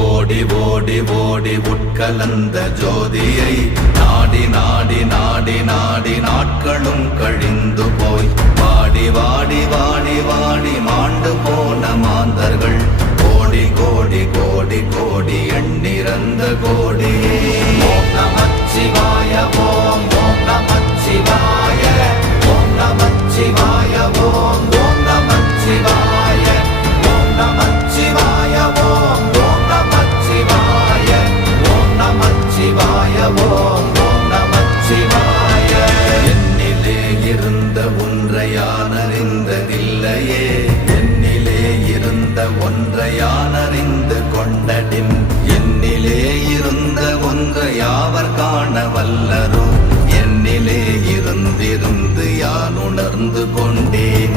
ஓடி ஓடி ஓடி உட்கலந்த ஜோதியை நாடி நாடி நாடி நாடி நாட்களும் கழிந்து போய் வாடி வாடி வாடி வாடி மாண்டு போன மாந்தர்கள் கோடி கோடி கோடி கோடி எண்ணிறந்த கோடி. ஓம் நமச்சிவாய ஓம் ஓம் நமச்சிவாய ஓம் நமச்சிவாய ஓம் ஓம் நமச்சிவாய ஓம் நமச்சிவாய ஓம் ஓம் நமச்சிவாய ஓம் நமச்சிவாய ஓம் ஓம் நமச்சிவாய. என்னிலே இருந்த ஒன்றை யான் அறிந்ததில்லையே, என்னிலே இருந்த ஒன்றை யான் அறிந்து கொண்டடின், என்னிலே இருந்த ஒன்றை யாவர் காண வல்லரோ, என்னிலே இருந்திருந்து யான் உணர்ந்து கொண்டேன்.